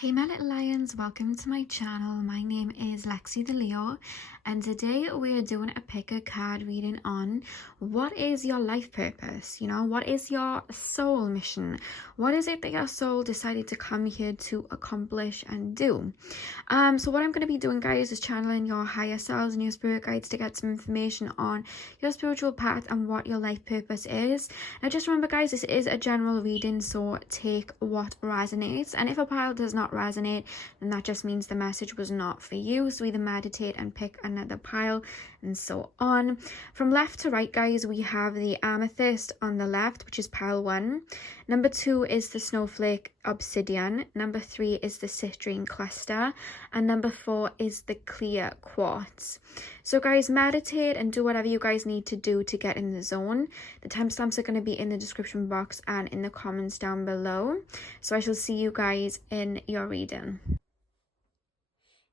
Hey my little lions, welcome to my channel. My name is Lexi The Leo and today we are doing a pick a card reading on what is your life purpose, what is your soul mission, what is it that your soul decided to come here to accomplish and do. So what I'm going to be doing, guys, is channeling your higher selves and your spirit guides to get some information on your spiritual path and what your life purpose is. Now just remember, guys, this is a general reading, so take what resonates, and if a pile does not resonate, then that just means the message was not for you. So either meditate and pick another pile and so on. From left to right, guys, we have the amethyst on the left, which is pile 1. Number 2 is the snowflake obsidian. Number 3 is the citrine cluster, and number 4 is the clear quartz. So guys, meditate and do whatever you guys need to do to get in the zone. The timestamps are going to be in the description box and in the comments down below. So I shall see you guys in your reading.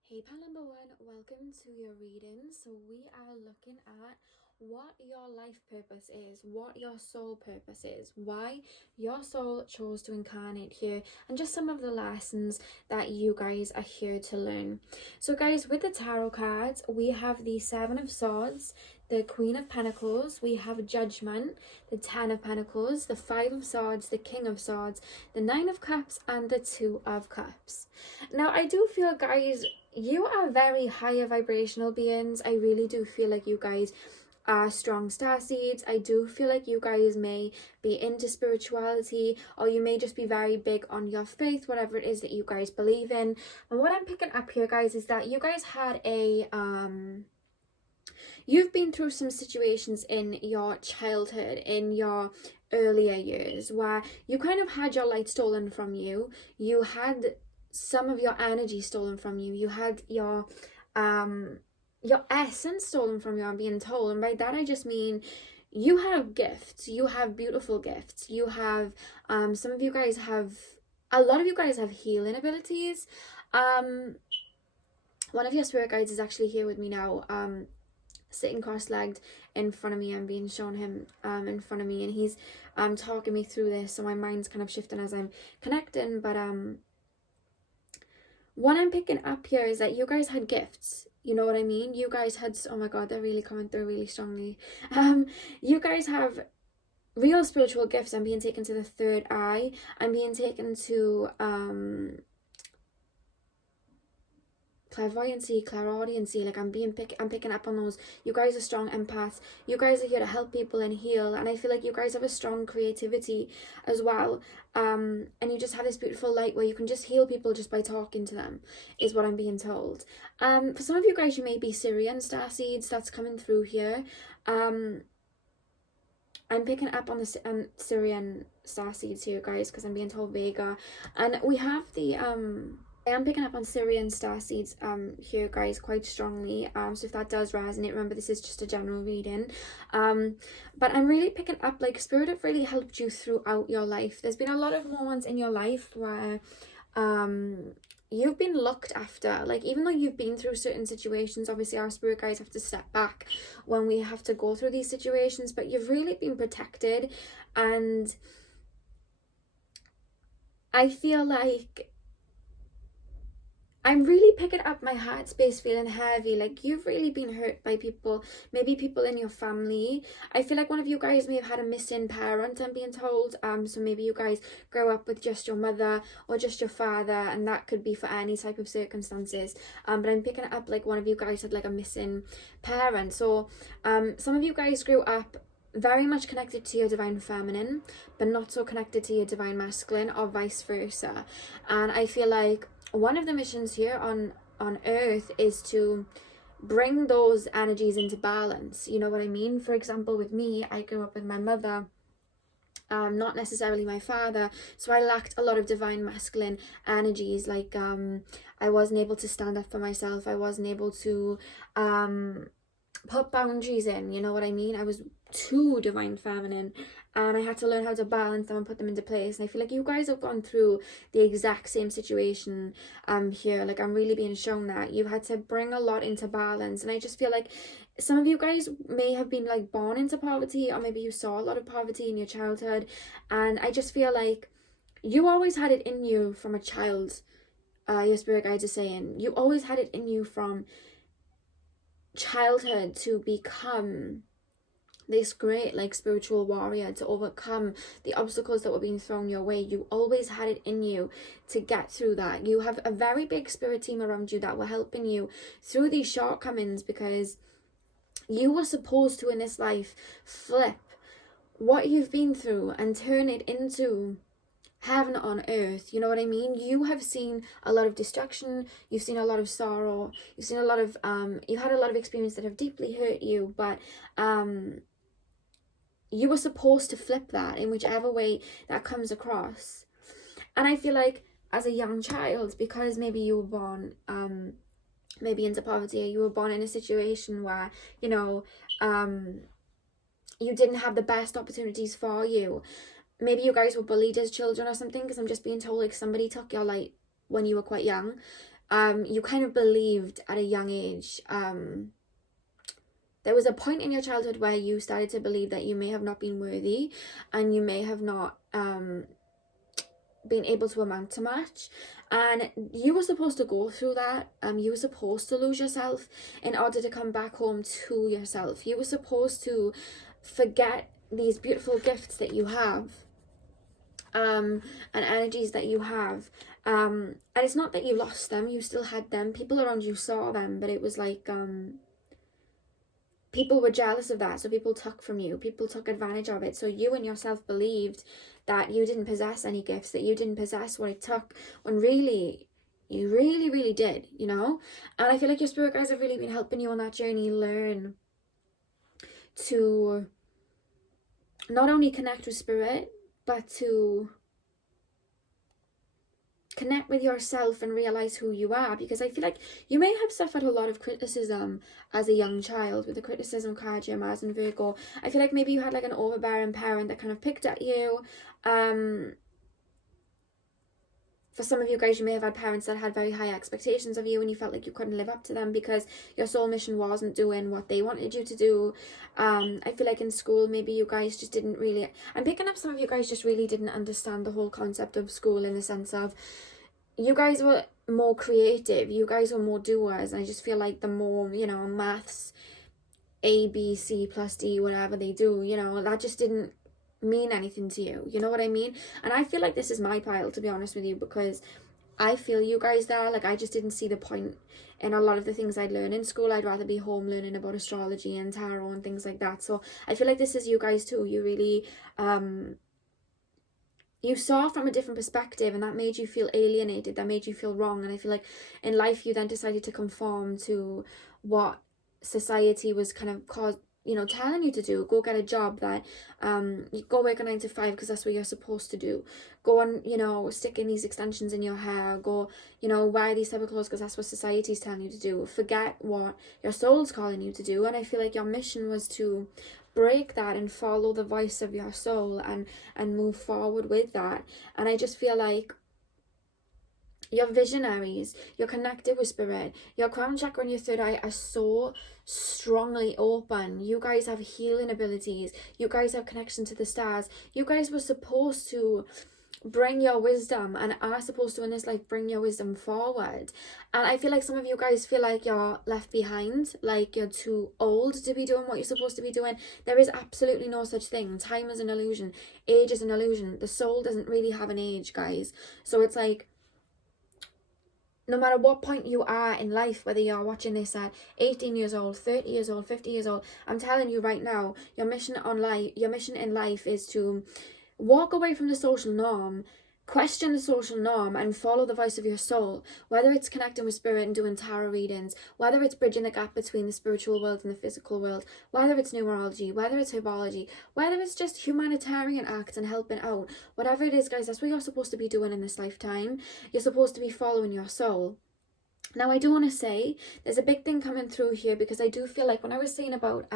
Hey pal number 1, welcome to your reading. So we are looking at what your life purpose is, what your soul purpose is, why your soul chose to incarnate here, and just some of the lessons that you guys are here to learn. So guys, with the tarot cards, we have the 7 of Swords, the Queen of Pentacles, we have Judgment, the 10 of Pentacles, the 5 of Swords, the King of Swords, the 9 of Cups, and the 2 of Cups. Now I do feel, guys, you are very higher vibrational beings. I really do feel like you guys are strong star seeds. I do feel like you guys may be into spirituality, or you may just be very big on your faith, whatever it is that you guys believe in. And what I'm picking up here, guys, is that you guys had a you've been through some situations in your childhood, in your earlier years, where you kind of had your light stolen from you. You had some of your energy stolen from you. You had your essence stolen from you, I'm being told. And by that I just mean you have gifts. You have beautiful gifts. You have some of you guys have, a lot of you guys have healing abilities. One of your spirit guides is actually here with me now, sitting cross-legged in front of me. I'm being shown him in front of me, and he's talking me through this, so my mind's kind of shifting as I'm connecting. But what I'm picking up here is that you guys had gifts. You know what I mean? You guys had, oh my god, they're really coming through really strongly. You guys have real spiritual gifts. I'm being taken to the third eye. I'm being taken to clairvoyancy, clairaudiency. Like I'm picking up on those. You guys are strong empaths. You guys are here to help people and heal, and I feel like you guys have a strong creativity as well. And you just have this beautiful light where you can just heal people just by talking to them, is what I'm being told. For some of you guys, you may be Syrian star seeds. That's coming through here. I'm picking up on the Syrian star seeds here, guys, because I'm being told Vega, and we have the I am picking up on Syrian star seeds here, guys, quite strongly. So if that does resonate, remember this is just a general reading. But I'm really picking up, like, spirit have really helped you throughout your life. There's been a lot of moments in your life where you've been looked after. Like, even though you've been through certain situations, obviously our spirit guides have to step back when we have to go through these situations, but you've really been protected. And I feel like I'm really picking up my heart space feeling heavy. Like, you've really been hurt by people, maybe people in your family. I feel like one of you guys may have had a missing parent, I'm being told. So maybe you guys grow up with just your mother or just your father, and that could be for any type of circumstances. But I'm picking up like one of you guys had like a missing parent. So some of you guys grew up very much connected to your divine feminine, but not so connected to your divine masculine, or vice versa. And I feel like one of the missions here on earth is to bring those energies into balance. You know what I mean? For example, with me, I grew up with my mother, not necessarily my father, so I lacked a lot of divine masculine energies. Like I wasn't able to stand up for myself. I wasn't able to put boundaries in, you know what I mean? I was too divine feminine, and I had to learn how to balance them and put them into place. And I feel like you guys have gone through the exact same situation here. Like, I'm really being shown that you've had to bring a lot into balance, and I just feel like some of you guys may have been like born into poverty, or maybe you saw a lot of poverty in your childhood, and I just feel like you always had it in you from a child. your spirit guides are saying, you always had it in you from childhood to become this great like spiritual warrior, to overcome the obstacles that were being thrown your way. You always had it in you to get through that. You have a very big spirit team around you that were helping you through these shortcomings, because you were supposed to in this life flip what you've been through and turn it into heaven on earth. You know what I mean? You have seen a lot of destruction, you've seen a lot of sorrow, you've seen a lot of you've had a lot of experience that have deeply hurt you, but you were supposed to flip that in whichever way that comes across. And I feel like as a young child, because maybe you were born maybe into poverty, or you were born in a situation where, you know, you didn't have the best opportunities for you. Maybe you guys were bullied as children or something, because I'm just being told like somebody took your light when you were quite young. You kind of believed at a young age, there was a point in your childhood where you started to believe that you may have not been worthy, and you may have not been able to amount to much, and you were supposed to go through that. You were supposed to lose yourself in order to come back home to yourself. You were supposed to forget these beautiful gifts that you have, and energies that you have, and it's not that you lost them, you still had them. People around you saw them, but it was like people were jealous of that, so people took from you, people took advantage of it. So you and yourself believed that you didn't possess any gifts, that you didn't possess what it took, when really you really did, you know. And I feel like your spirit guides have really been helping you on that journey, learn to not only connect with spirit, but to connect with yourself and realize who you are. Because I feel like you may have suffered a lot of criticism as a young child, with the criticism card, your Mars and Virgo. I feel like maybe you had like an overbearing parent that kind of picked at you. For some of you guys, you may have had parents that had very high expectations of you, and you felt like you couldn't live up to them because your soul mission wasn't doing what they wanted you to do. I feel like in school, maybe you guys just didn't really... I'm picking up some of you guys just really didn't understand the whole concept of school, in the sense of you guys were more creative, you guys were more doers, and I just feel like the more, you know, maths, A, B, C plus D, whatever they do, you know, that just didn't mean anything to you, you know what I mean? And I feel like this is my pile, to be honest with you, because I feel you guys there. Like, I just didn't see the point in a lot of the things I'd learn in school. I'd rather be home learning about astrology and tarot and things like that. So I feel like this is you guys too. You really you saw from a different perspective, and that made you feel alienated, that made you feel wrong. And I feel like in life you then decided to conform to what society was kind of telling you to do. Go get a job that you go work a 9 to 5 because that's what you're supposed to do. Go and, you know, stick in these extensions in your hair. Go, you know, wear these type of clothes because that's what society's telling you to do. Forget what your soul's calling you to do. And I feel like your mission was to break that and follow the voice of your soul and move forward with that. And I just feel like you're visionaries, you're connected with spirit, your crown chakra and your third eye are so strongly open. You guys have healing abilities, you guys have connection to the stars. You guys were supposed to bring your wisdom, and are supposed to in this life bring your wisdom forward. And I feel like some of you guys feel like you're left behind, like you're too old to be doing what you're supposed to be doing. There is absolutely no such thing. Time is an illusion, age is an illusion. The soul doesn't really have an age, guys. So it's like, no matter what point you are in life, whether you're watching this at 18 years old, 30 years old, 50 years old, I'm telling you right now, your mission in life is to walk away from the social norm, question the social norm, and follow the voice of your soul. Whether it's connecting with spirit and doing tarot readings, whether it's bridging the gap between the spiritual world and the physical world, whether it's numerology, whether it's herbology, whether it's just humanitarian acts and helping out, whatever it is, guys, that's what you're supposed to be doing in this lifetime. You're supposed to be following your soul. Now, I do want to say there's a big thing coming through here, because I do feel like when I was saying about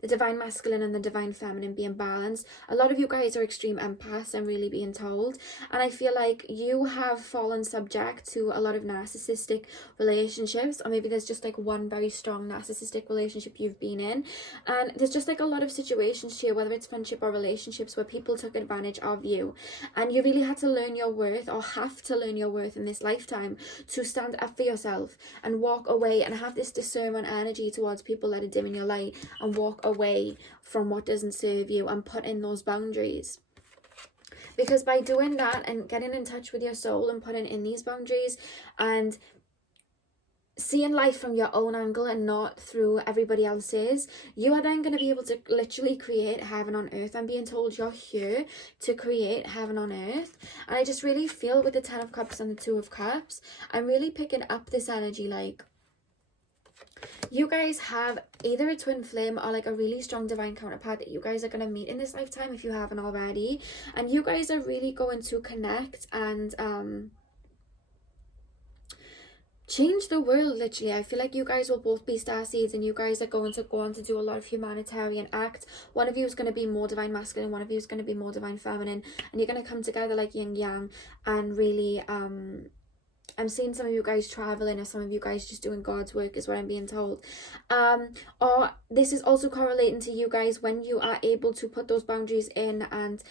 the divine masculine and the divine feminine being balanced. A lot of you guys are extreme empaths, I'm really being told, and I feel like you have fallen subject to a lot of narcissistic relationships, or maybe there's just like one very strong narcissistic relationship you've been in, and there's just like a lot of situations here, whether it's friendship or relationships, where people took advantage of you, and you really had to learn your worth, or have to learn your worth in this lifetime, to stand up for yourself and walk away and have this discernment energy towards people that are dim in your light, and walk away from what doesn't serve you and put in those boundaries. Because by doing that and getting in touch with your soul and putting in these boundaries and seeing life from your own angle and not through everybody else's, you are then going to be able to literally create heaven on earth. I'm being told you're here to create heaven on earth. And I just really feel with the 10 of Cups and the 2 of Cups, I'm really picking up this energy like you guys have either a twin flame or like a really strong divine counterpart that you guys are going to meet in this lifetime if you haven't already. And you guys are really going to connect and change the world, literally. I feel like you guys will both be starseeds, and you guys are going to go on to do a lot of humanitarian acts. One of you is going to be more divine masculine, one of you is going to be more divine feminine, and you're going to come together like yin yang and really I'm seeing some of you guys traveling, or some of you guys just doing God's work is what I'm being told. Or this is also correlating to you guys when you are able to put those boundaries in and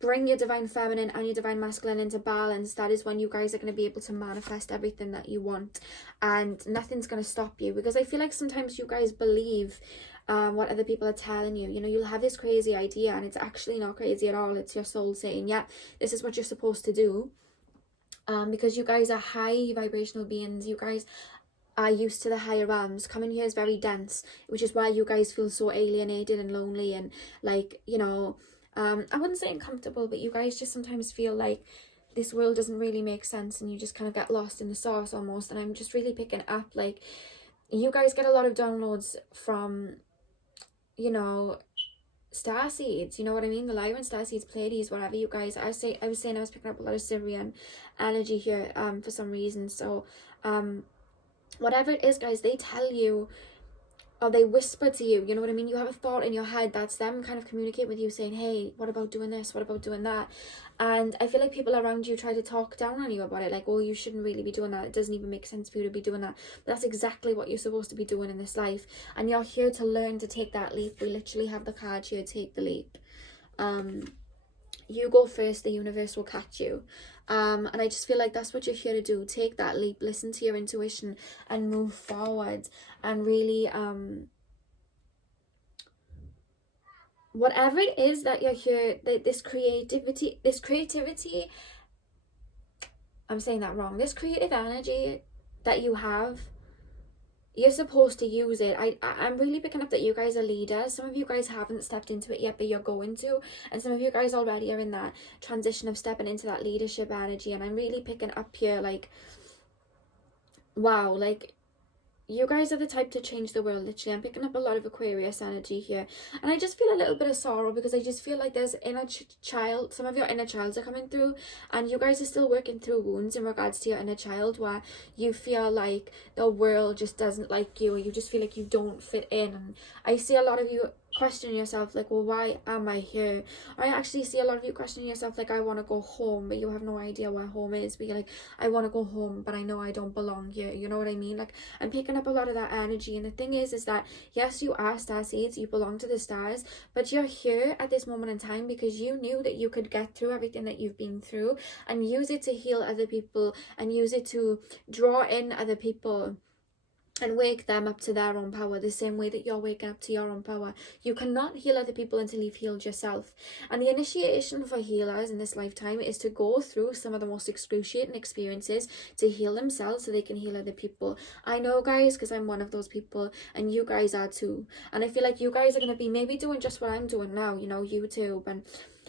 bring your divine feminine and your divine masculine into balance. That is when you guys are going to be able to manifest everything that you want, and nothing's going to stop you. Because I feel like sometimes you guys believe what other people are telling you. You know, you'll have this crazy idea and it's actually not crazy at all. It's your soul saying, yeah, this is what you're supposed to do. Because you guys are high vibrational beings. You guys are used to the higher realms. Coming here is very dense, which is why you guys feel so alienated and lonely and like, you know, I wouldn't say uncomfortable, but you guys just sometimes feel like this world doesn't really make sense, and you just kind of get lost in the sauce almost. And I'm just really picking up like you guys get a lot of downloads from, you know, star seeds, you know what I mean, the lyre and star seeds, Pleiades, whatever you guys. I was saying I was picking up a lot of Syrian energy here for some reason. So whatever it is, guys, they tell you, or they whisper to you, you know what I mean, you have a thought in your head, that's them kind of communicate with you saying, hey, what about doing this, what about doing that? And I feel like people around you try to talk down on you about it, like, oh, you shouldn't really be doing that, it doesn't even make sense for you to be doing that. But that's exactly what you're supposed to be doing in this life, and you're here to learn to take that leap. We literally have the card here, take the leap. You go first, the universe will catch you. And I just feel like that's what you're here to do. Take that leap, listen to your intuition and move forward, and really whatever it is that you're here, this creativity, I'm saying that wrong, this creative energy that you have, you're supposed to use it. I'm really picking up that you guys are leaders. Some of you guys haven't stepped into it yet, but you're going to. And some of you guys already are in that transition of stepping into that leadership energy. And I'm really picking up here, like, wow, like, you guys are the type to change the world, literally. I'm picking up a lot of Aquarius energy here. And I just feel a little bit of sorrow, because I just feel like there's inner child, some of your inner childs are coming through, and you guys are still working through wounds in regards to your inner child, where you feel like the world just doesn't like you, or you just feel like you don't fit in. And I see a lot of you questioning yourself, like, well, why am I here? Or I actually see a lot of you questioning yourself, like, I want to go home, but you have no idea where home is. But you're like, I want to go home, but I know I don't belong here. You know what I mean? Like, I'm picking up a lot of that energy. And the thing is that yes, you are star seeds, you belong to the stars, but you're here at this moment in time because you knew that you could get through everything that you've been through and use it to heal other people, and use it to draw in other people and wake them up to their own power, the same way that you're waking up to your own power. You cannot heal other people until you've healed yourself. And the initiation for healers in this lifetime is to go through some of the most excruciating experiences to heal themselves so they can heal other people. I know, guys, because I'm one of those people, and you guys are too. And I feel like you guys are going to be maybe doing just what I'm doing now, you know, YouTube and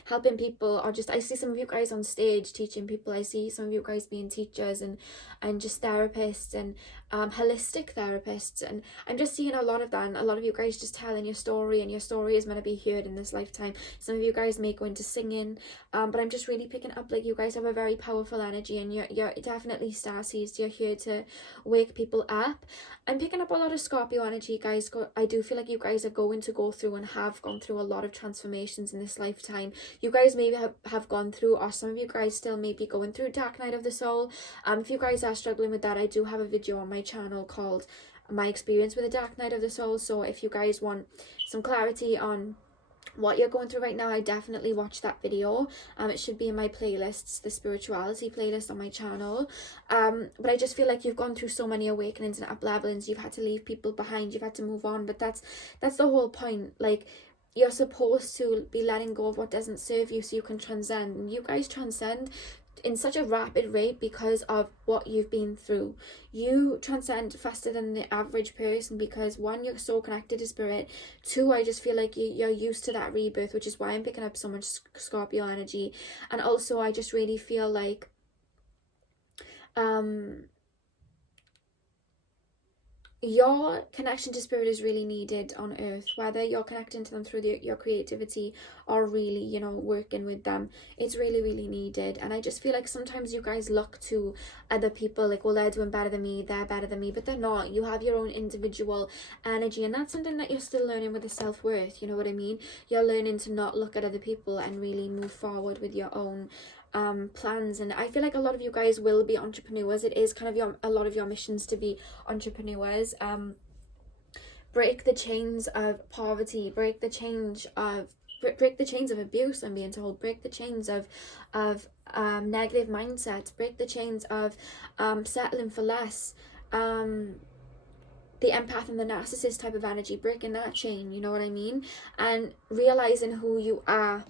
helping people, or just I see some of you guys on stage teaching people. I see some of you guys being teachers and just therapists and holistic therapists, and I'm just seeing a lot of that, and a lot of you guys just telling your story, and your story is meant to be heard in this lifetime. Some of you guys may go into singing, but I'm just really picking up like you guys have a very powerful energy, and you're definitely starseeds. You're here to wake people up. I'm picking up a lot of Scorpio energy, guys. I do feel like you guys are going to go through and have gone through a lot of transformations in this lifetime. You guys maybe have gone through, or some of you guys still may be going through dark night of the soul. If you guys are struggling with that, I do have a video on my channel called My Experience with the Dark Night of the Soul. So if you guys want some clarity on what you're going through right now, I definitely watch that video. It should be in my playlists, the spirituality playlist on my channel. But I just feel like you've gone through so many awakenings and up levelings. You've had to leave people behind, you've had to move on, but that's the whole point. Like, you're supposed to be letting go of what doesn't serve you so you can transcend, and you guys transcend in such a rapid rate because of what you've been through. You transcend faster than the average person because, one, you're so connected to spirit. Two, I just feel like you're used to that rebirth, which is why I'm picking up so much Scorpio energy. And also I just really feel like your connection to spirit is really needed on earth, whether you're connecting to them through your creativity or really, you know, working with them. It's really, really needed. And I just feel like sometimes you guys look to other people like, well, they're doing better than me, they're better than me, but they're not. You have your own individual energy, and that's something that you're still learning with the self-worth. You know what I mean? You're learning to not look at other people and really move forward with your own plans. And I feel like a lot of you guys will be entrepreneurs. It is kind of a lot of your missions to be entrepreneurs. Break the chains of poverty, break the chains of abuse, I'm being told, break the chains of negative mindsets, break the chains of settling for less, the empath and the narcissist type of energy, breaking that chain, you know what I mean? And realizing who you are.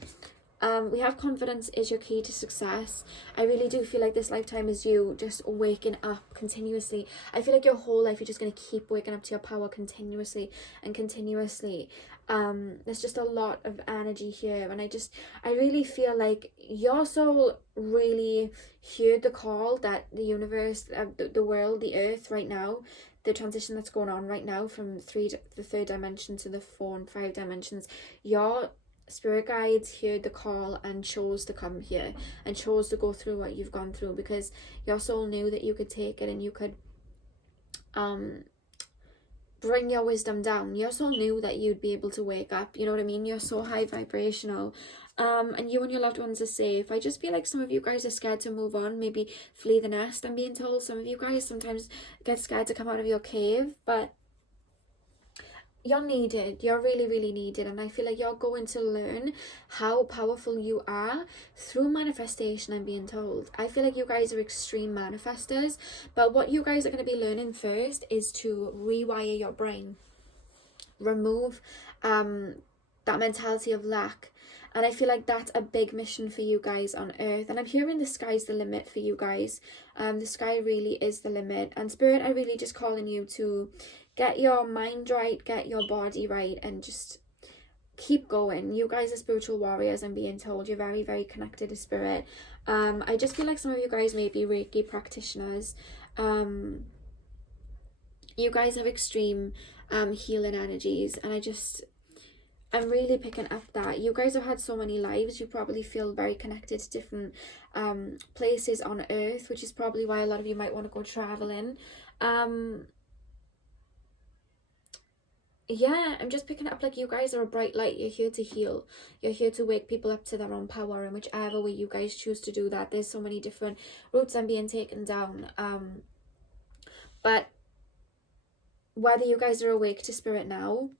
We have confidence is your key to success. I really do feel like this lifetime is you just waking up continuously. I feel like your whole life you're just going to keep waking up to your power continuously and continuously. There's just a lot of energy here, and I really feel like your soul really heard the call that the universe, the world, the earth right now, the transition that's going on right now from the third dimension to the 4 and 5 dimensions. Your spirit guides heard the call and chose to come here and chose to go through what you've gone through, because your soul knew that you could take it and you could bring your wisdom down. Your soul knew that you'd be able to wake up, you know what I mean? You're so high vibrational, and you and your loved ones are safe. I just feel like some of you guys are scared to move on, maybe flee the nest, I'm being told. Some of you guys sometimes get scared to come out of your cave, but you're needed. You're really, really needed. And I feel like you're going to learn how powerful you are through manifestation, I'm being told. I feel like you guys are extreme manifestors, but what you guys are going to be learning first is to rewire your brain, remove that mentality of lack. And I feel like that's a big mission for you guys on earth. And I'm hearing the sky's the limit for you guys. The sky really is the limit. And spirit, I really just calling you to get your mind right, get your body right, and just keep going. You guys are spiritual warriors, I'm being told. You're very, very connected to spirit. I just feel like some of you guys may be Reiki practitioners. You guys have extreme healing energies, and I'm really picking up that you guys have had so many lives. You probably feel very connected to different places on earth, which is probably why a lot of you might want to go traveling. Yeah, I'm just picking up like you guys are a bright light. You're here to heal. You're here to wake people up to their own power, and whichever way you guys choose to do that. There's so many different routes I'm being taken down. But whether you guys are awake to spirit now,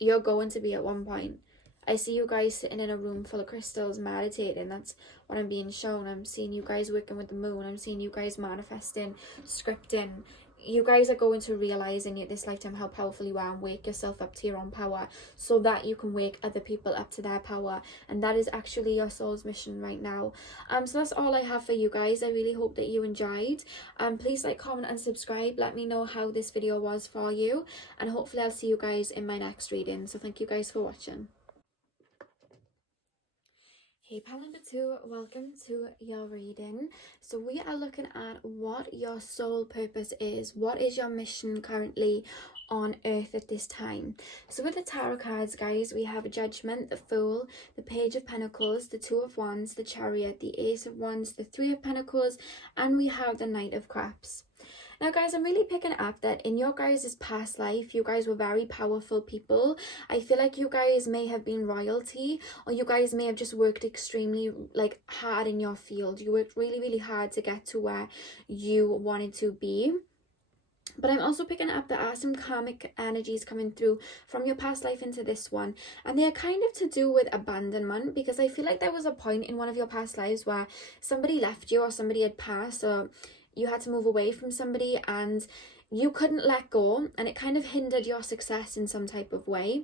you're going to be at one point. I see you guys sitting in a room full of crystals meditating. That's what I'm being shown. I'm seeing you guys working with the moon. I'm seeing you guys manifesting, scripting. You guys are going to realize in this lifetime how powerful you are, and wake yourself up to your own power so that you can wake other people up to their power. And that is actually your soul's mission right now. So that's all I have for you guys. I really hope that you enjoyed. Please like, comment and subscribe. Let me know how this video was for you, and hopefully I'll see you guys in my next reading. So thank you guys for watching. Hey pal number 2, welcome to your reading. So we are looking at what your soul purpose is. What is your mission currently on earth at this time? So with the tarot cards, guys, we have Judgment, the Fool, the Page of Pentacles, the Two of Wands, the Chariot, the Ace of Wands, the Three of Pentacles, and we have the Knight of Cups. Now guys, I'm really picking up that in your guys' past life, you guys were very powerful people. I feel like you guys may have been royalty, or you guys may have just worked extremely hard in your field. You worked really hard to get to where you wanted to be. But I'm also picking up there are some karmic energies coming through from your past life into this one. And they are kind of to do with abandonment, because I feel like there was a point in one of your past lives where somebody left you, or somebody had passed, or you had to move away from somebody and you couldn't let go, and it kind of hindered your success in some type of way.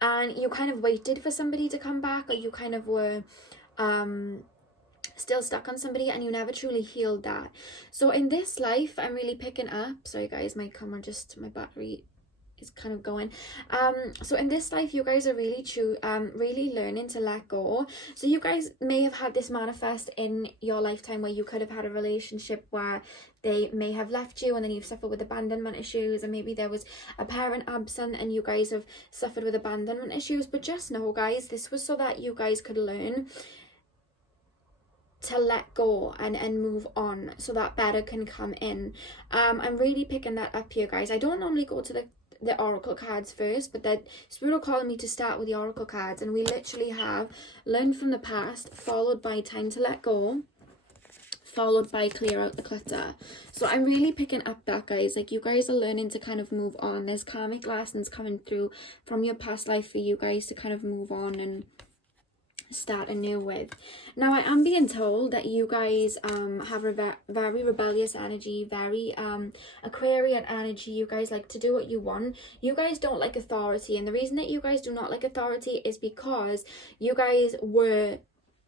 And you kind of waited for somebody to come back, or you kind of were still stuck on somebody, and you never truly healed that. So in this life, I'm really picking up, sorry guys, my battery is kind of going. So in this life, you guys are really learning to let go. So you guys may have had this manifest in your lifetime, where you could have had a relationship where they may have left you, and then you've suffered with abandonment issues, and maybe there was a parent absent and you guys have suffered with abandonment issues. But just know, guys, this was so that you guys could learn to let go and move on, so that better can come in. I'm really picking that up here, guys. I don't normally go to the oracle cards first, but that spirit will call me to start with the oracle cards, and we literally have learn from the past, followed by time to let go, followed by clear out the clutter. So I'm really picking up that, guys, like you guys are learning to kind of move on. There's karmic lessons coming through from your past life for you guys to kind of move on and start anew with. Now I am being told that you guys have a very rebellious energy, very Aquarian energy. You guys like to do what you want. You guys don't like authority, and the reason that you guys do not like authority is because you guys were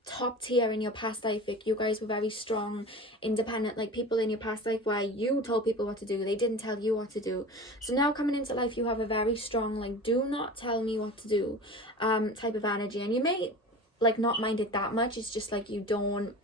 top tier in your past life. Like you guys were very strong, independent, like people in your past life where you told people what to do, they didn't tell you what to do. So now coming into life, you have a very strong, like, do not tell me what to do type of energy. And you may like not mind it that much. It's just like you don't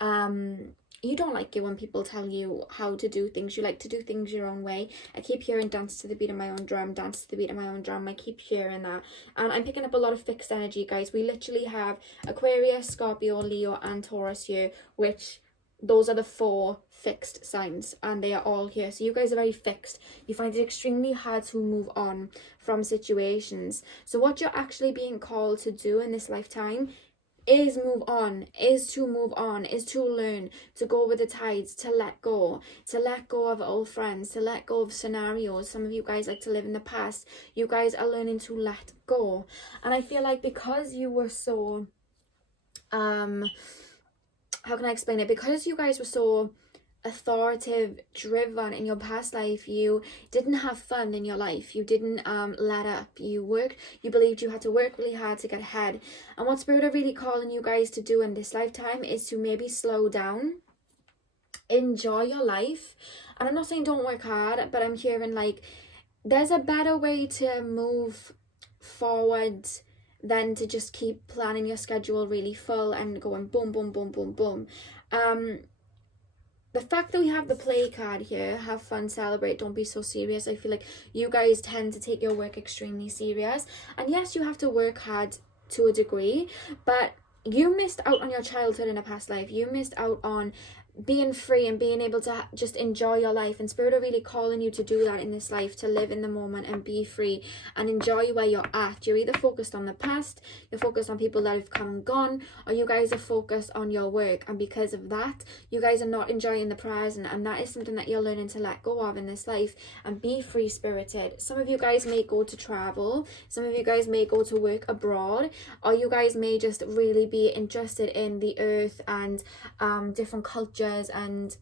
like it when people tell you how to do things. You like to do things your own way. I keep hearing dance to the beat of my own drum, dance to the beat of my own drum. I keep hearing that, and I'm picking up a lot of fixed energy, guys. We literally have Aquarius, Scorpio, Leo and Taurus here, which those are the 4 fixed signs, and they are all here. So you guys are very fixed. You find it extremely hard to move on from situations. So what you're actually being called to do in this lifetime is move on, is to learn to go with the tides, to let go of old friends, to let go of scenarios. Some of you guys like to live in the past. You guys are learning to let go. And I feel like because you were so how can I explain it? Because you guys were so authoritative driven in your past life, you didn't have fun in your life. You didn't let up. You believed you had to work really hard to get ahead. And what spirit are really calling you guys to do in this lifetime is to maybe slow down, enjoy your life. And I'm not saying don't work hard, but I'm hearing like there's a better way to move forward than to just keep planning your schedule really full and going boom boom boom boom boom. The fact that we have the play card here, have fun, celebrate, don't be so serious. I feel like you guys tend to take your work extremely serious. And yes, you have to work hard to a degree, but you missed out on your childhood in a past life. You missed out on being free and being able to just enjoy your life, and spirit are really calling you to do that in this life, to live in the moment and be free and enjoy where you're at. You're either focused on the past, you're focused on people that have come and gone, or you guys are focused on your work, and because of that you guys are not enjoying the present. And that is something that you're learning to let go of in this life and be free spirited. Some of you guys may go to travel, some of you guys may go to work abroad, or you guys may just really be interested in the earth and different cultures and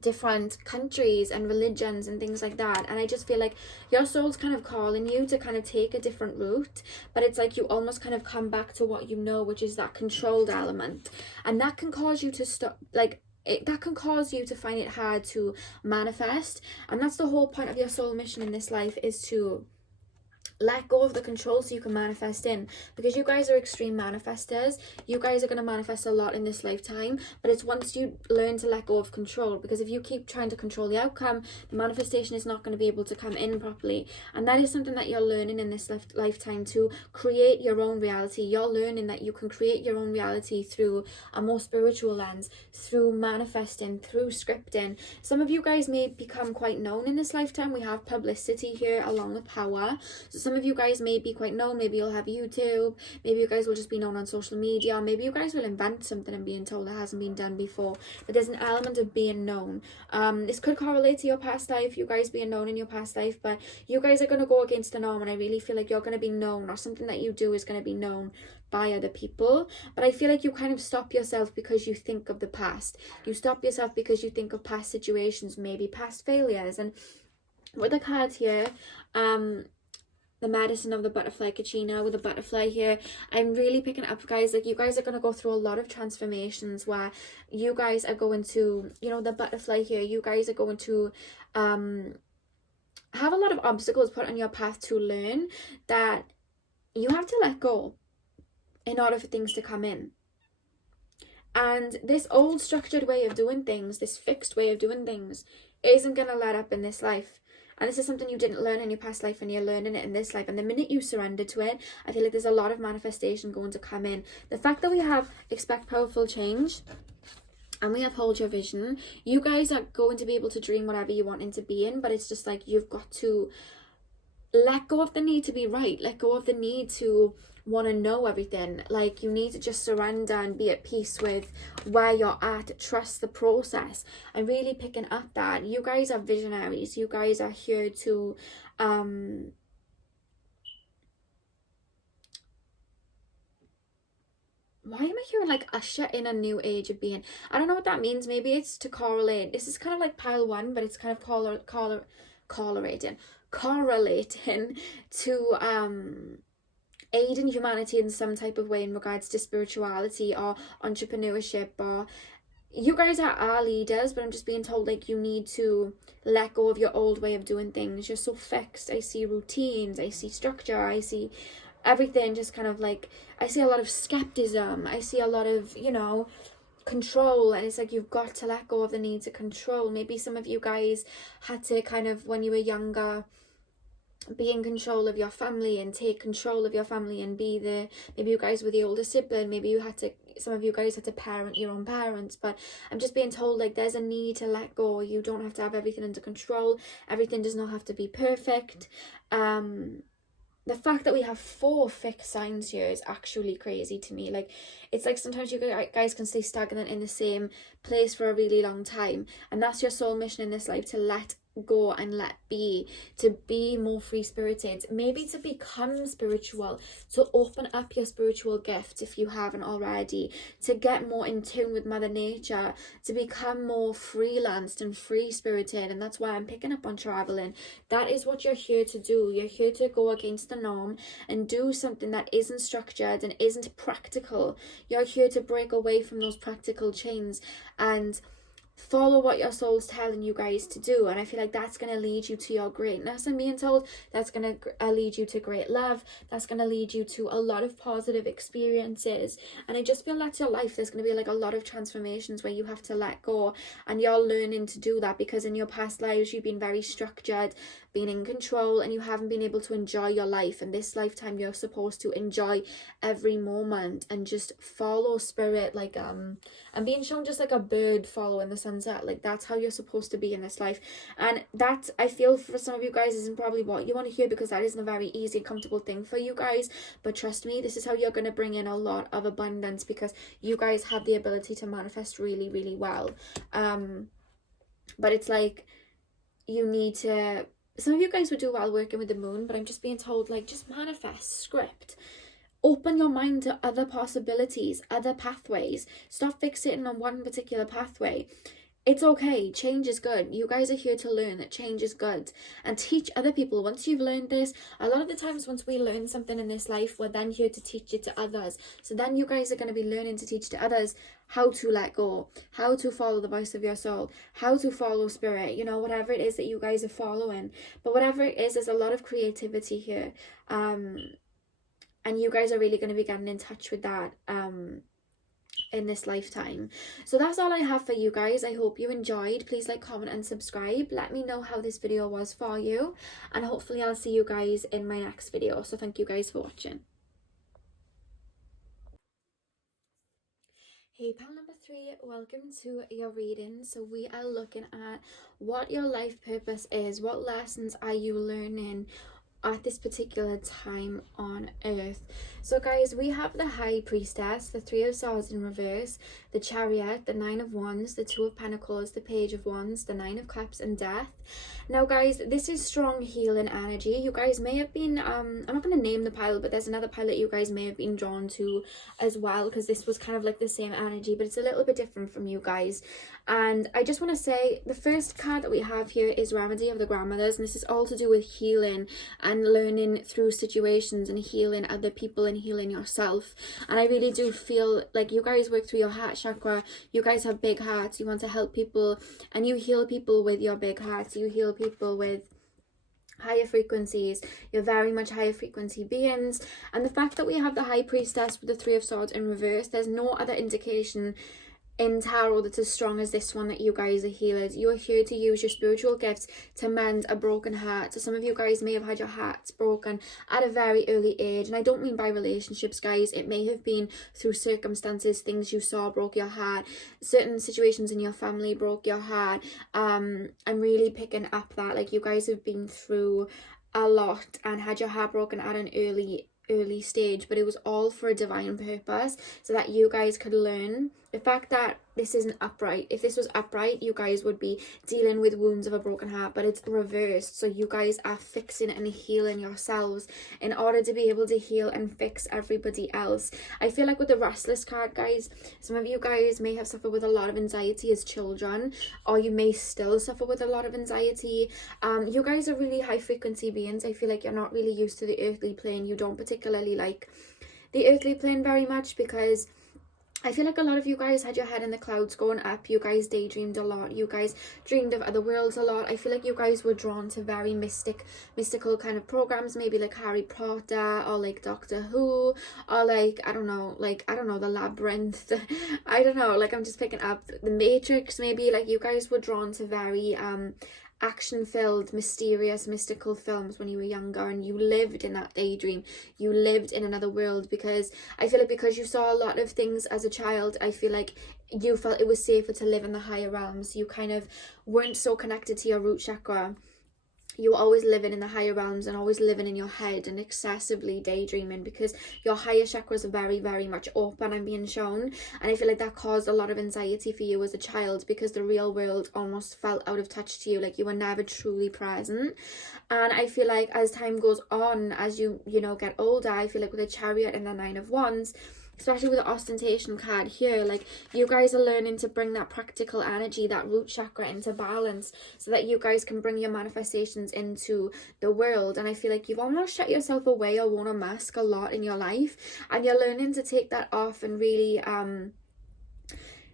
different countries and religions and things like that. And I just feel like your soul's kind of calling you to kind of take a different route, but it's like you almost kind of come back to what you know, which is that controlled element, and that can cause you to stop, like that can cause you to find it hard to manifest. And that's the whole point of your soul mission in this life, is to let go of the control so you can manifest in, because you guys are extreme manifestors. You guys are going to manifest a lot in this lifetime, but it's once you learn to let go of control, because if you keep trying to control the outcome, the manifestation is not going to be able to come in properly. And that is something that you're learning in this lifetime, to create your own reality. You're learning that you can create your own reality through a more spiritual lens, through manifesting, through scripting. Some of you guys may become quite known in this lifetime. We have publicity here along with power. So some of you guys may be quite known. Maybe you'll have YouTube. Maybe you guys will just be known on social media. Maybe you guys will invent something and being told that hasn't been done before. But there's an element of being known. This could correlate to your past life, you guys being known in your past life, but you guys are going to go against the norm, and I really feel like you're going to be known, or something that you do is going to be known by other people. But I feel like you kind of stop yourself because you think of the past. You stop yourself because you think of past situations, maybe past failures. And with the cards here, the medicine of the butterfly kachina with the butterfly here, I'm really picking up, guys, like you guys are going to go through a lot of transformations where you guys are going to, you know, the butterfly here, you guys are going to have a lot of obstacles put on your path to learn that you have to let go in order for things to come in. And this old structured way of doing things, this fixed way of doing things, isn't going to let up in this life. And this is something you didn't learn in your past life, and you're learning it in this life. And the minute you surrender to it, I feel like there's a lot of manifestation going to come in. The fact that we have expect powerful change and we uphold your vision, you guys are going to be able to dream whatever you want into being, but it's just like you've got to let go of the need to be right, let go of the need to want to know everything. Like, you need to just surrender and be at peace with where you're at. Trust the process. I'm really picking up that you guys are visionaries. You guys are here to why am I hearing like usher in a new age of being? I don't know what that means. Maybe it's to correlate. This is kind of like pile one, but it's kind of correlating to aiding humanity in some type of way in regards to spirituality or entrepreneurship. Or you guys are our leaders, but I'm just being told like you need to let go of your old way of doing things. You're so fixed. I see routines, I see structure, I see everything just kind of like, I see a lot of skepticism, I see a lot of, you know, control. And it's like you've got to let go of the need to control. Maybe some of you guys had to kind of, when you were younger, be in control of your family and take control of your family and be the, maybe you guys were the older sibling, maybe you had to, some of you guys had to parent your own parents. But I'm just being told like there's a need to let go. You don't have to have everything under control. Everything does not have to be perfect. The fact that we have 4 fixed signs here is actually crazy to me. Like, it's like sometimes you guys can stay stagnant in the same place for a really long time, and that's your soul mission in this life, to let go and let be, to be more free-spirited, maybe to become spiritual, to open up your spiritual gifts if you haven't already, to get more in tune with Mother Nature, to become more freelanced and free-spirited. And that's why I'm picking up on traveling. That is what you're here to do. You're here to go against the norm and do something that isn't structured and isn't practical. You're here to break away from those practical chains and follow what your soul's telling you guys to do. And I feel like that's going to lead you to your greatness. I'm being told that's going to lead you to great love. That's going to lead you to a lot of positive experiences. And I just feel that's your life. There's going to be like a lot of transformations where you have to let go, and you're learning to do that because in your past lives you've been very structured, been in control, and you haven't been able to enjoy your life. And this lifetime you're supposed to enjoy every moment and just follow spirit. Like I'm being shown just like a bird following the sunset. Like that's how you're supposed to be in this life. And that, I feel, for some of you guys isn't probably what you want to hear, because that isn't a very easy and comfortable thing for you guys. But trust me, this is how you're going to bring in a lot of abundance, because you guys have the ability to manifest really, really well. But it's like you need to, some of you guys would do well working with the moon, but I'm just being told like just manifest, script. Open your mind to other possibilities, other pathways. Stop fixating on one particular pathway. It's okay. Change is good. You guys are here to learn that change is good. And teach other people. Once you've learned this, a lot of the times once we learn something in this life, we're then here to teach it to others. So then you guys are going to be learning to teach to others how to let go, how to follow the voice of your soul, how to follow spirit, you know, whatever it is that you guys are following. But whatever it is, there's a lot of creativity here. And you guys are really going to be getting in touch with that in this lifetime. So that's all I have for you guys. I hope you enjoyed. Please like, comment and subscribe. Let me know how this video was for you, and hopefully I'll see you guys in my next video. So thank you guys for watching. Hey pal number 3, welcome to your reading. So we are looking at what your life purpose is. What lessons are you learning at this particular time on earth? So guys, we have the High Priestess, the Three of Swords in reverse, the Chariot, the Nine of Wands, the Two of Pentacles, the Page of Wands, the Nine of Cups, and Death. Now guys, this is strong healing energy. You guys may have been I'm not going to name the pile, but there's another pile that you guys may have been drawn to as well, because this was kind of like the same energy, but it's a little bit different from you guys. And I just want to say, the first card that we have here is Remedy of the Grandmothers, and this is all to do with healing and learning through situations and healing other people and healing yourself. And I really do feel like you guys work through your heart chakra. You guys have big hearts. You want to help people, and you heal people with your big hearts. You heal people with higher frequencies. You're very much higher frequency beings. And the fact that we have the High Priestess with the Three of Swords in reverse, there's no other indication in tarot that's as strong as this one that you guys are healers. You are here to use your spiritual gifts to mend a broken heart. So some of you guys may have had your hearts broken at a very early age, and I don't mean by relationships, guys. It may have been through circumstances, things you saw broke your heart, certain situations in your family broke your heart. I'm really picking up that like you guys have been through a lot and had your heart broken at an early stage, but it was all for a divine purpose, so that you guys could learn. The fact that this isn't upright, if this was upright, you guys would be dealing with wounds of a broken heart, but it's reversed, so you guys are fixing and healing yourselves in order to be able to heal and fix everybody else. I feel like with the Restless card, guys, some of you guys may have suffered with a lot of anxiety as children, or you may still suffer with a lot of anxiety. You guys are really high frequency beings. I feel like you're not really used to the earthly plane. You don't particularly like the earthly plane very much, because I feel like a lot of you guys had your head in the clouds going up. You guys daydreamed a lot. You guys dreamed of other worlds a lot. I feel like you guys were drawn to very mystical kind of programs, maybe like Harry Potter or like Doctor Who, or like, I don't know, the Labyrinth. I don't know, like I'm just picking up the Matrix maybe. Like you guys were drawn to very action-filled, mysterious, mystical films when you were younger, and you lived in that daydream. You lived in another world, because I feel like because you saw a lot of things as a child, I feel like you felt it was safer to live in the higher realms. You kind of weren't so connected to your root chakra. You were always living in the higher realms and always living in your head and excessively daydreaming, because your higher chakras are very, very much open, I'm being shown. And I feel like that caused a lot of anxiety for you as a child, because the real world almost felt out of touch to you, like you were never truly present. And I feel like as time goes on, as you get older, I feel like with the Chariot and the Nine of Wands, especially with the ostentation card here, like you guys are learning to bring that practical energy, that root chakra, into balance, so that you guys can bring your manifestations into the world. And I feel like you've almost shut yourself away or worn a mask a lot in your life, and you're learning to take that off and really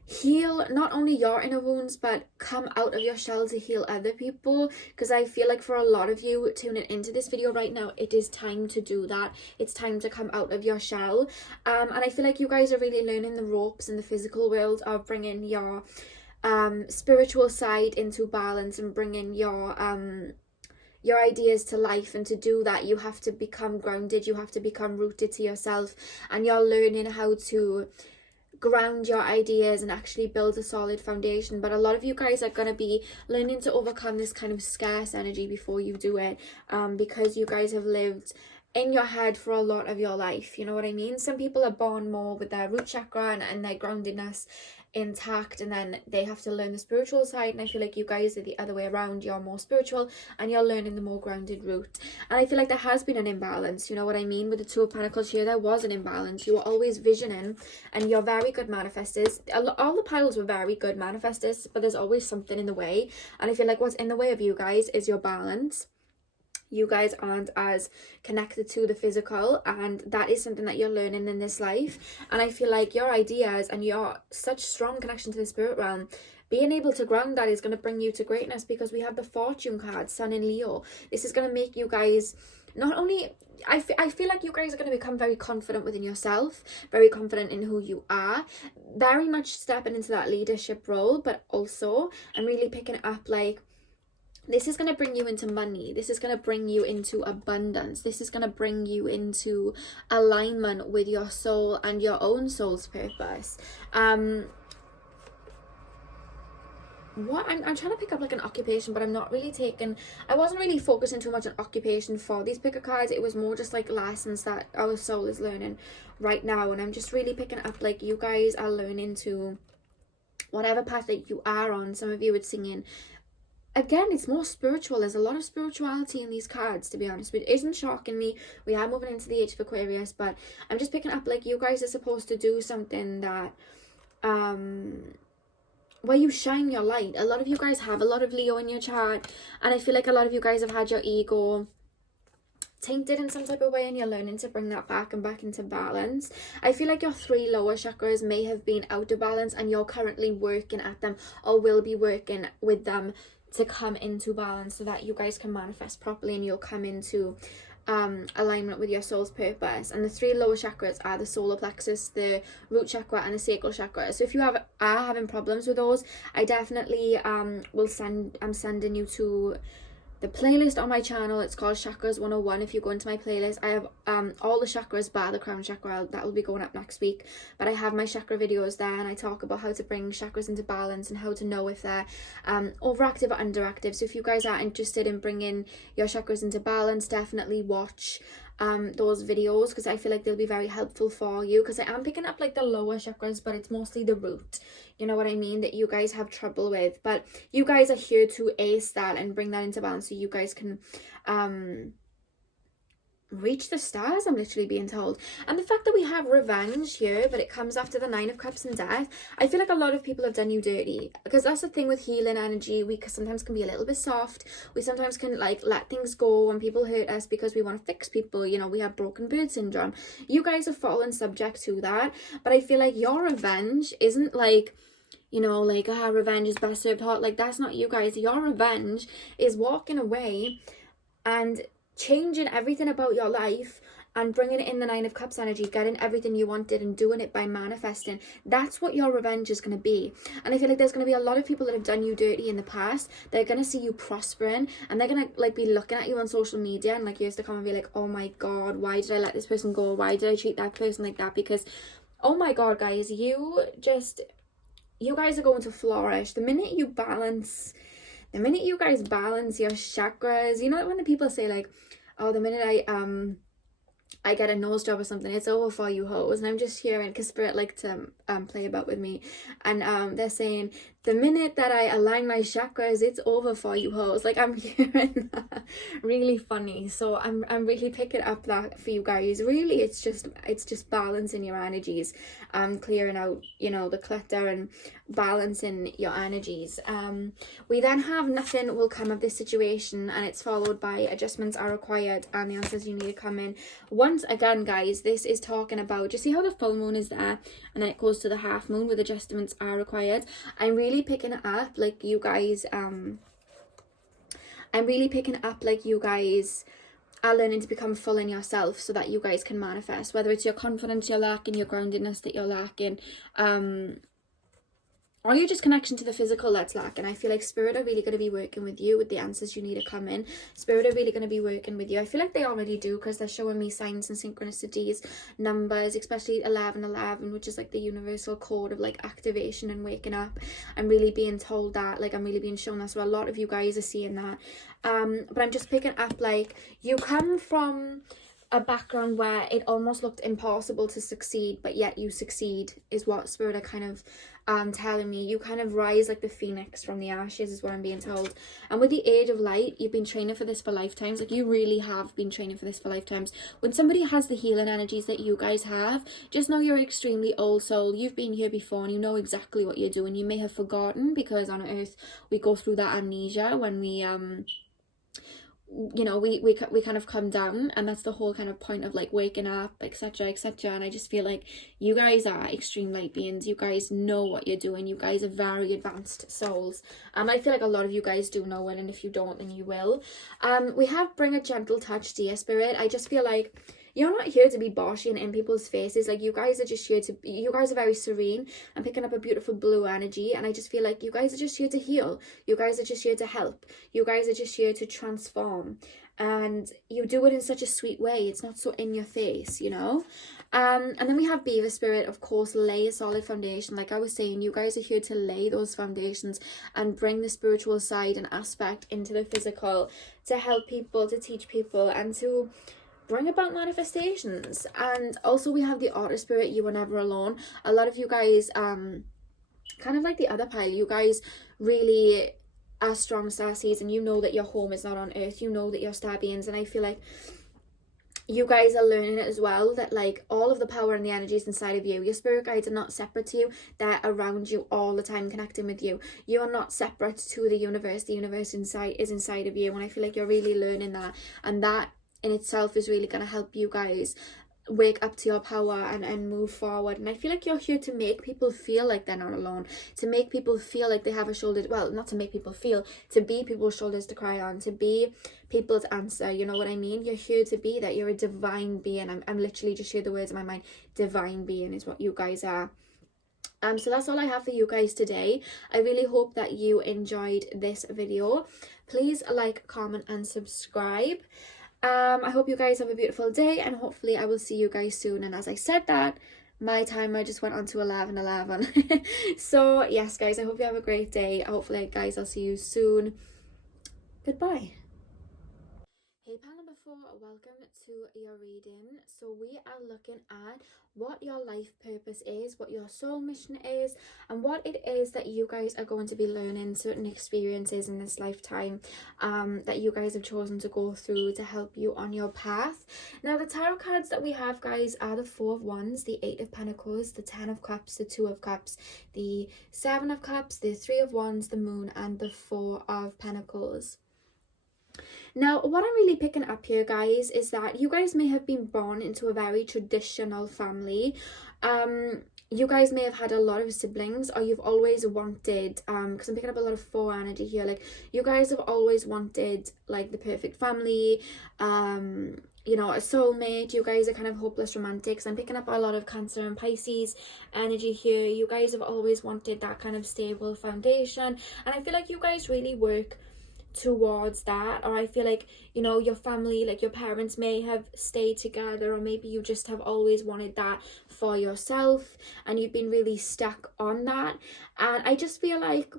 heal not only your inner wounds, but come out of your shell to heal other people. Because I feel like for a lot of you tuning into this video right now, it is time to do that. It's time to come out of your shell. And I feel like you guys are really learning the ropes in the physical world of bringing your spiritual side into balance, and bringing your ideas to life. And to do that, you have to become grounded, you have to become rooted to yourself, and you're learning how to ground your ideas and actually build a solid foundation. But a lot of you guys are going to be learning to overcome this kind of scarce energy before you do it, because you guys have lived in your head for a lot of your life, you know what I mean? Some people are born more with their root chakra and their groundedness intact, and then they have to learn the spiritual side. And I feel like you guys are the other way around. You're more spiritual and you're learning the more grounded route. And I feel like there has been an imbalance, you know what I mean? With the Two of Pentacles here, there was an imbalance. You were always visioning, and you're very good manifestors. All the piles were very good manifestors, but there's always something in the way. And I feel like what's in the way of you guys is your balance. you guys aren't as connected to the physical, and that is something that you're learning in this life. And I feel like your ideas and your such strong connection to the spirit realm, being able to ground that is going to bring you to greatness, because we have the fortune card, Sun in Leo. This is going to make you guys not only, I feel like you guys are going to become very confident within yourself, very confident in who you are, very much stepping into that leadership role. But also I'm really picking up like, this is going to bring you into money. This is going to bring you into abundance. This is going to bring you into alignment with your soul and your own soul's purpose. What I'm trying to pick up like an occupation, but I'm not really I wasn't really focusing too much on occupation for these picker cards. It was more just like lessons that our soul is learning right now. And I'm just really picking up like, you guys are learning to whatever path that you are on. Some of you are singing. Again, it's more spiritual. There's a lot of spirituality in these cards, to be honest. It isn't shocking me. We are moving into the age of Aquarius, but I'm just picking up like, you guys are supposed to do something that where you shine your light. A lot of you guys have a lot of Leo in your chart, and I feel like a lot of you guys have had your ego tainted in some type of way, and you're learning to bring that back and back into balance. I feel like your 3 lower chakras may have been out of balance, and you're currently working at them, or will be working with them to come into balance, so that you guys can manifest properly and you'll come into alignment with your soul's purpose. And the 3 lower chakras are the solar plexus, the root chakra, and the sacral chakra. So if you are having problems with those, I definitely I'm sending you to the playlist on my channel. It's called Chakras 101. If you go into my playlist, I have all the chakras bar the crown chakra. That will be going up next week, but I have my chakra videos there, and I talk about how to bring chakras into balance and how to know if they're overactive or underactive. So if you guys are interested in bringing your chakras into balance, definitely watch those videos, because I feel like they'll be very helpful for you, because I am picking up like the lower chakras, but it's mostly the root, you know what I mean, that you guys have trouble with. But you guys are here to ace that and bring that into balance, so you guys can reach the stars, I'm literally being told. And the fact that we have revenge here, but it comes after the 9 of cups and death, I feel like a lot of people have done you dirty, because that's the thing with healing energy. We sometimes can be a little bit soft. We sometimes can like let things go when people hurt us, because we want to fix people. You know, we have broken bird syndrome. You guys have fallen subject to that, but I feel like your revenge isn't like, you know, like, revenge is best served hot. Like, that's not you guys. Your revenge is walking away and changing everything about your life and bringing it in the 9 of cups energy, getting everything you wanted and doing it by manifesting. That's what your revenge is going to be. And I feel like there's going to be a lot of people that have done you dirty in the past. They're going to see you prospering, and they're going to like be looking at you on social media and like years to come and be like, oh my god, why did I let this person go? Why did I treat that person like that? Because oh my god, guys, you guys are going to flourish the minute you guys balance your chakras. You know when the people say like, oh, the minute I get a nose job or something, it's over for you hoes. And I'm just hearing, because spirit like to play about with me, and they're saying, the minute that I align my chakras, it's over for you hoes. Like, I'm hearing that. Really funny. So I'm really picking up that for you guys. Really, it's just balancing your energies, clearing out, you know, the clutter and balancing your energies. We then have nothing will come of this situation, and it's followed by adjustments are required and the answers you need to come in. Once again, guys, this is talking about, just see how the full moon is there, and then it goes to the half moon with adjustments are required. I'm really picking it up like you guys are learning to become full in yourself, so that you guys can manifest, whether it's your confidence you're lacking, your groundedness that you're lacking, or your just connection to the physical that's lacking. I feel like spirit are really going to be working with you with the answers you need to come in. Spirit are really going to be working with you. I feel like they already do, because they're showing me signs and synchronicities, numbers, especially 1111, which is like the universal code of like activation and waking up. I'm really being told that, like I'm really being shown that. So a lot of you guys are seeing that. But I'm just picking up like, you come from a background where it almost looked impossible to succeed, but yet you succeed, is what spirit are kind of telling me. You kind of rise like the phoenix from the ashes, is what I'm being told. And with the age of light, you've been training for this for lifetimes. Like, you really have been training for this for lifetimes. When somebody has the healing energies that you guys have, just know you're extremely old soul. You've been here before and you know exactly what you're doing. You may have forgotten, because on earth we go through that amnesia when you know, we kind of come down, and that's the whole kind of point of like waking up, etc, etc. And I just feel like you guys are extreme light beings. You guys know what you're doing. You guys are very advanced souls. I feel like a lot of you guys do know it, and if you don't, then you will. We have bring a gentle touch, dear spirit. I just feel like you're not here to be bossy and in people's faces. Like, you guys are just here to, you guys are very serene. I'm picking up a beautiful blue energy, and I just feel like you guys are just here to heal. You guys are just here to help. You guys are just here to transform. And you do it in such a sweet way. It's not so in your face, you know. And then we have Beaver Spirit, of course, lay a solid foundation. Like I was saying, you guys are here to lay those foundations and bring the spiritual side and aspect into the physical, to help people, to teach people, and to bring about manifestations. And also we have the Otter Spirit, you are never alone. A lot of you guys, kind of like the other pile, you guys really are strong star seeds, and you know that your home is not on earth. You know that you're star beings, and I feel like you guys are learning it as well, that like all of the power and the energies inside of you, your spirit guides are not separate to you. They're around you all the time, connecting with you. You are not separate to the universe inside is inside of you. And I feel like you're really learning that, and that in itself is really going to help you guys wake up to your power and move forward. And I feel like you're here to make people feel like they're not alone, to make people feel like they have a shoulder, well, not to make people feel, to be people's shoulders to cry on, to be people's answer, you know what I mean? You're here to be that. You're a divine being. I'm literally just hear the words in my mind. Divine being is what you guys are. So that's all I have for you guys today. I really hope that you enjoyed this video. Please like, comment, and subscribe. I hope you guys have a beautiful day, and hopefully I will see you guys soon. And as I said that, my timer just went on to 11:11. So yes, guys, I hope you have a great day. Hopefully, guys, I'll see you soon. Goodbye. Hey pal number 4, welcome to your reading. So we are looking at what your life purpose is, what your soul mission is, and what it is that you guys are going to be learning, certain experiences in this lifetime that you guys have chosen to go through to help you on your path. Now the tarot cards that we have, guys, are the 4 of Wands, the 8 of Pentacles, the 10 of Cups, the 2 of Cups, the 7 of Cups, the 3 of Wands, the Moon, and the 4 of Pentacles. Now, what I'm really picking up here, guys, is that you guys may have been born into a very traditional family. You guys may have had a lot of siblings, or you've always wanted, because I'm picking up a lot of 4 energy here, like you guys have always wanted like the perfect family, you know, a soulmate. You guys are kind of hopeless romantics. I'm picking up a lot of Cancer and Pisces energy here. You guys have always wanted that kind of stable foundation, and I feel like you guys really work towards that. Or I feel like, you know, your family, like your parents may have stayed together, or maybe you just have always wanted that for yourself and you've been really stuck on that. And I just feel like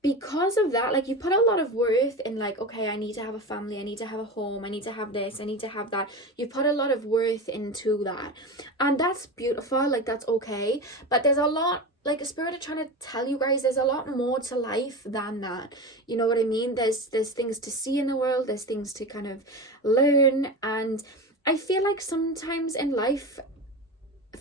because of that, like you put a lot of worth in, like, okay, I need to have a family, I need to have a home, I need to have this, I need to have that. You put a lot of worth into that, and that's beautiful, like that's okay. But there's a lot, like a spirit are trying to tell you guys, there's a lot more to life than that. You know what I mean? There's things to see in the world, there's things to kind of learn. And I feel like sometimes in life,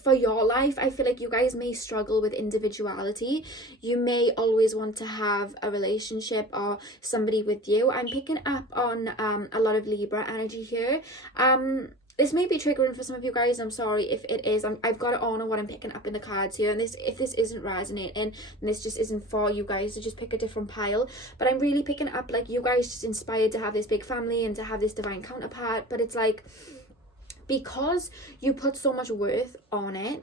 for your life, I feel like you guys may struggle with individuality. You may always want to have a relationship or somebody with you. I'm picking up on a lot of Libra energy here. This may be triggering for some of you guys. I'm sorry if it is. I've got to honor what I'm picking up in the cards here. And if this isn't resonating, and this just isn't for you guys, so just pick a different pile. But I'm really picking up like you guys just inspired to have this big family and to have this divine counterpart. But it's like, because you put so much worth on it,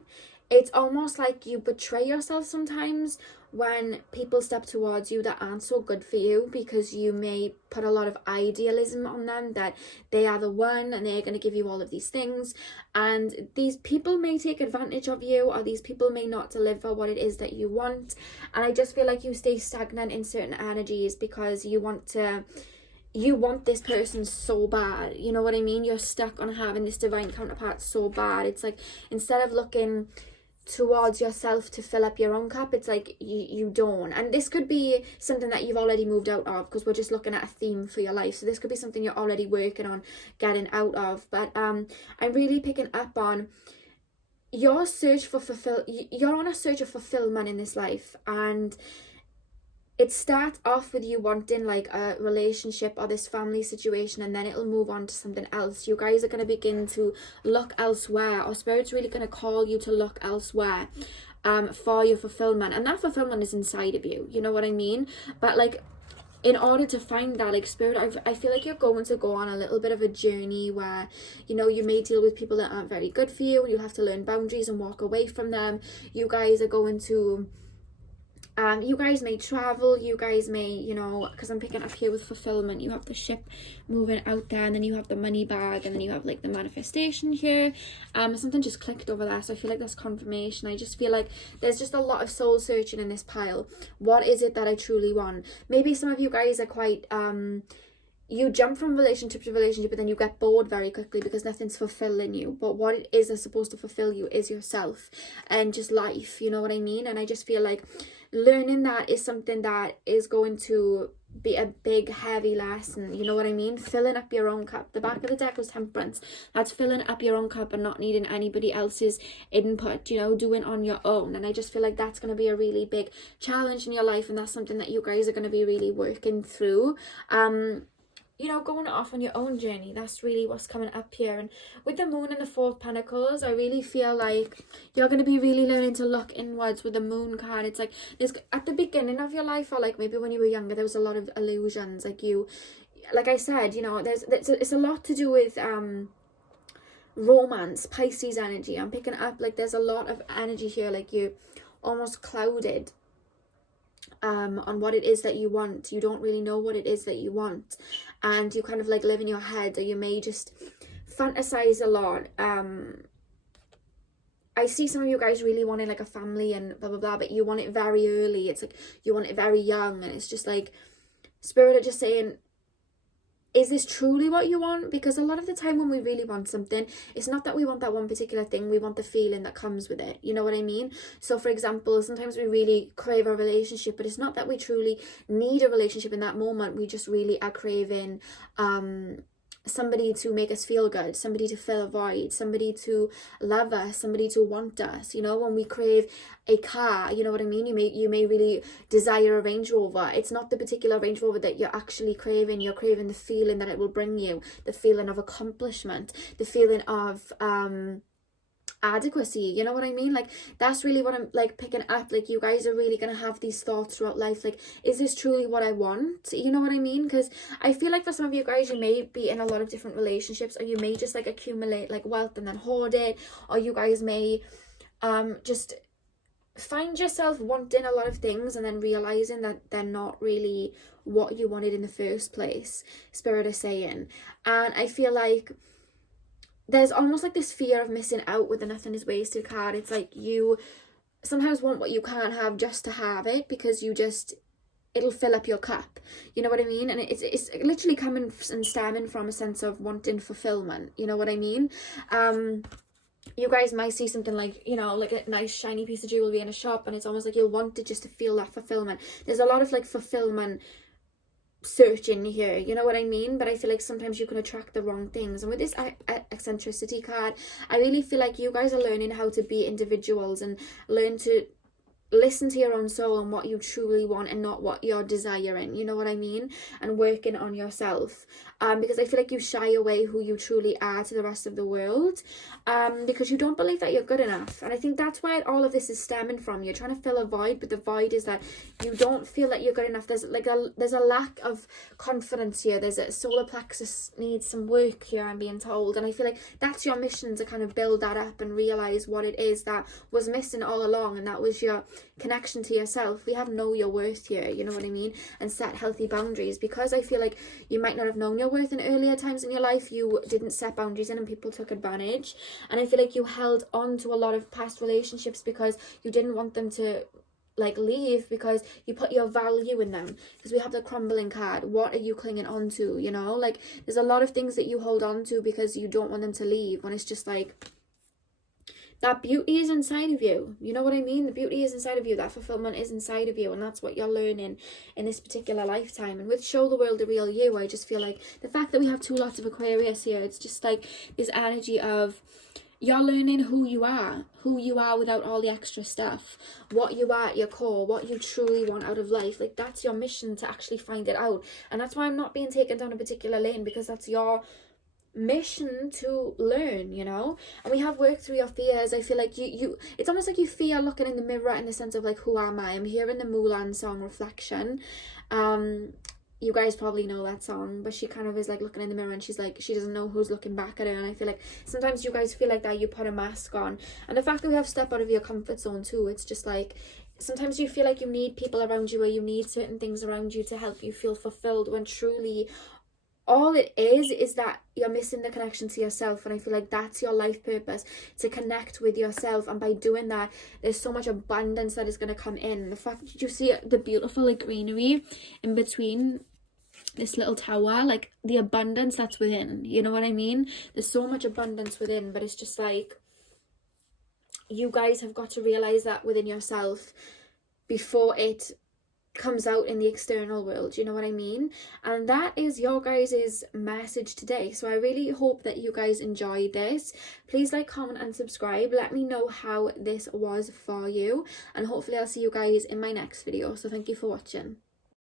it's almost like you betray yourself sometimes when people step towards you that aren't so good for you, because you may put a lot of idealism on them, that they are the one and they're going to give you all of these things. And these people may take advantage of you, or these people may not deliver what it is that you want. And I just feel like you stay stagnant in certain energies because you want this person so bad, you know what I mean? You're stuck on having this divine counterpart so bad. It's like, instead of looking towards yourself to fill up your own cup, it's like you don't. And this could be something that you've already moved out of, because we're just looking at a theme for your life. So this could be something you're already working on getting out of. But I'm really picking up on your search for you're on a search of fulfillment in this life. And it starts off with you wanting like a relationship or this family situation, and then it'll move on to something else. You guys are going to begin to look elsewhere, or Spirit's really going to call you to look elsewhere for your fulfillment, and that fulfillment is inside of you, you know what I mean? But like, in order to find that, like, Spirit, I feel like you're going to go on a little bit of a journey where, you know, you may deal with people that aren't very good for you, and you'll have to learn boundaries and walk away from them. You guys are going to you guys may travel, you guys may, you know, because I'm picking up here with fulfillment, you have the ship moving out there, and then you have the money bag, and then you have like the manifestation here. Something just clicked over there, so I feel like that's confirmation. I just feel like there's just a lot of soul searching in this pile. What is it that I truly want? Maybe some of you guys are quite you jump from relationship to relationship, but then you get bored very quickly because nothing's fulfilling you. But what it is that's supposed to fulfill you is yourself and just life, you know what I mean? And I just feel like learning that is something that is going to be a big heavy lesson, you know what I mean? Filling up your own cup. The back of the deck was temperance. That's filling up your own cup and not needing anybody else's input, you know, doing on your own. And I just feel like that's going to be a really big challenge in your life, and that's something that you guys are going to be really working through. You know, going off on your own journey. That's really what's coming up here. And with the moon and the Four of Pentacles, I really feel like you're going to be really learning to look inwards with the moon card. It's like, there's, at the beginning of your life, or like maybe when you were younger, there was a lot of illusions. Like you, like I said, you know, it's a lot to do with romance, Pisces energy. I'm picking up like there's a lot of energy here, like you almost clouded on what it is that you want. You don't really know what it is that you want, and you kind of like live in your head, or you may just fantasize a lot. I see some of you guys really wanting like a family and blah blah blah, but you want it very early. It's like you want it very young, and it's just like Spirit are just saying, is this truly what you want? Because a lot of the time when we really want something, it's not that we want that one particular thing, we want the feeling that comes with it, you know what I mean? So for example, sometimes we really crave a relationship, but it's not that we truly need a relationship in that moment. We just really are craving somebody to make us feel good, somebody to fill a void, somebody to love us, somebody to want us. You know, when we crave a car, you know what I mean, you may really desire a Range Rover. It's not the particular Range Rover that you're actually craving. You're craving the feeling that it will bring you, the feeling of accomplishment, the feeling of adequacy, you know what I mean? Like that's really what I'm like picking up. Like you guys are really gonna have these thoughts throughout life, like, is this truly what I want? You know what I mean? Because I feel like for some of you guys, you may be in a lot of different relationships, or you may just like accumulate like wealth and then hoard it, or you guys may just find yourself wanting a lot of things and then realizing that they're not really what you wanted in the first place, Spirit is saying. And I feel like there's almost like this fear of missing out with the Nothing is Wasted card. It's like you sometimes want what you can't have just to have it, because you just, it'll fill up your cup, you know what I mean? And it's literally coming and stemming from a sense of wanting fulfillment, you know what I mean? You guys might see something like, you know, like a nice shiny piece of jewelry in a shop, and it's almost like you'll want it just to feel that fulfillment. There's a lot of like fulfillment searching here, you know what I mean? But I feel like sometimes you can attract the wrong things. And with this eccentricity card, I really feel like you guys are learning how to be individuals and learn to listen to your own soul and what you truly want, and not what you're desiring, you know what I mean? And working on yourself, because I feel like you shy away who you truly are to the rest of the world, because you don't believe that you're good enough. And I think that's where all of this is stemming from. You're trying to fill a void, but the void is that you don't feel that you're good enough. There's a lack of confidence here. There's a solar plexus needs some work here, I'm being told. And I feel like that's your mission, to kind of build that up and realize what it is that was missing all along, and that was your connection to yourself. We have know your worth here, you know what I mean? And set healthy boundaries, because I feel like you might not have known your worth in earlier times in your life. You didn't set boundaries in, and people took advantage. And I feel like you held on to a lot of past relationships because you didn't want them to like leave, because you put your value in them. Because we have the crumbling card. What are you clinging on to? You know, like there's a lot of things that you hold on to because you don't want them to leave, when it's just like that beauty is inside of you. You know what I mean? The beauty is inside of you. That fulfillment is inside of you. And that's what you're learning in this particular lifetime. And with Show the World the Real You, I just feel like the fact that we have two lots of Aquarius here, it's just like this energy of you're learning who you are without all the extra stuff, what you are at your core, what you truly want out of life. Like, that's your mission, to actually find it out. And that's why I'm not being taken down a particular lane, because that's your mission to learn, you know. And we have worked through your fears. I feel like you it's almost like you fear looking in the mirror, in the sense of like, who am I? I'm hearing the Mulan song Reflection. You guys probably know that song, but she kind of is like looking in the mirror, and she's like, she doesn't know who's looking back at her. And I feel like sometimes you guys feel like that, you put a mask on. And the fact that we have step out of your comfort zone too, it's just like, sometimes you feel like you need people around you, or you need certain things around you to help you feel fulfilled, when truly all it is that you're missing the connection to yourself. And I feel like that's your life purpose, to connect with yourself. And by doing that, there's so much abundance that is going to come in. The fact that you see the beautiful like greenery in between this little tower, like the abundance that's within, you know what I mean? There's so much abundance within, but it's just like, you guys have got to realize that within yourself before it comes out in the external world, you know what I mean? And that is your guys' message today. So I really hope that you guys enjoyed this. Please like, comment and subscribe. Let me know how this was for you, and hopefully I'll see you guys in my next video. So thank you for watching.